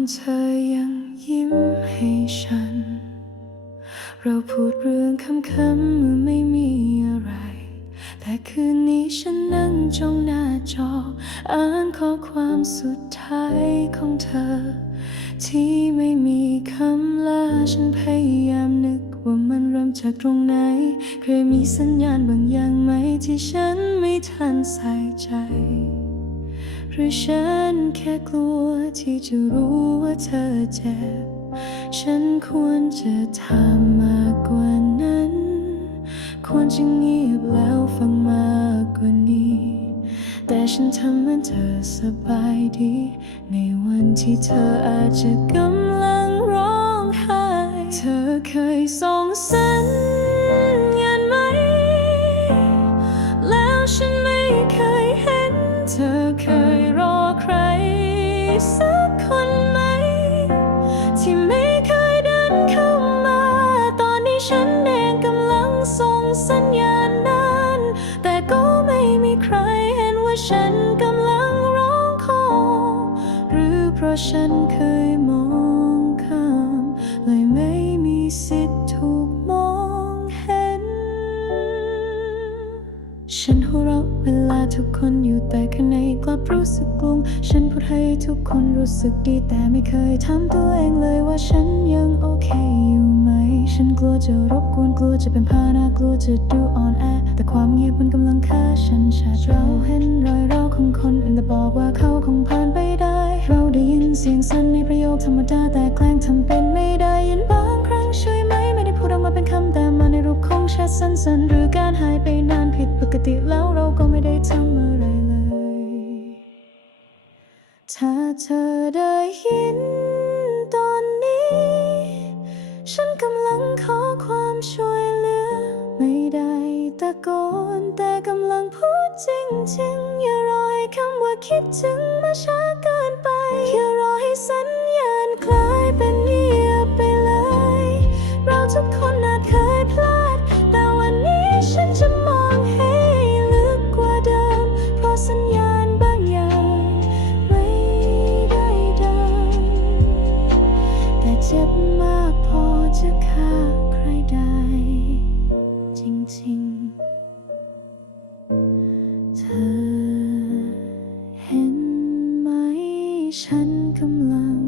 ันเธอยังยิ้มให้ฉัน เราพูดเรื่องคำคำเมื่อไม่มีอะไร แต่คืนนี้ฉันนั่งจ้องหน้าจอ อ่านข้อความสุดท้ายของเธอ ที่ไม่มีคำลาฉันพยายามนึกว่ามันเริ่มจากตรงไหน เคยมีสัญญาณบางอย่างไหมที่ฉันไม่ทันใส่ใจ หรือฉันแค่กลัวที่จะรู้ว่าเธอเจ็บ ฉันควรจะทำมากกว่านั้น ควรจะเงียบแล้วฟังมากกว่านี้ แต่ฉันทำให้เธอสบายดี ในวันที่เธออาจจะกำลัง เพราะฉันเคยมองข้ามเลยไม่มีสิทธิ์ถูกมองเห็น ฉันหัวเราะเวลาทุกคนอยู่แต่ข้างในกลับรู้สึกกลุ้มฉันพูดให้ทุกคนรู้สึกดีแต่ไม่เคยถามตัวเองเลยว่าฉันยังโอเคอยู่ไหม ฉันกลัวจะรบกวนกลัวจะเป็นภาระกลัวจะดูอ่อนแอแต่ความเงียบมันกำลังฆ่าฉันชัดเราเห็นรอยร้าวของคนอื่นแต่บอกว่าเขา สั้นในประโยคธรรมดาแต่แกล้งทำเป็นไม่ได้ยินบางครั้งช่วยไหมไม่ได้พูดออกมาเป็นคำแต่มาในรูปของแชทสั้นๆ หรือการหายไปนานผิดปกติแล้วเราก็ไม่ได้ทำอะไรเลย ถ้าเธอได้ยินตอนนี้ ฉันกำลังขอความช่วยเหลือ ไม่ได้ตะโกนแต่กำลังพูดจริงๆ อย่ารอให้คำว่าคิดถึงมาช้าเกิน เจ็บมากพอจะฆ่าใครได้จริงๆ เธอเห็นไหมฉันกำลัง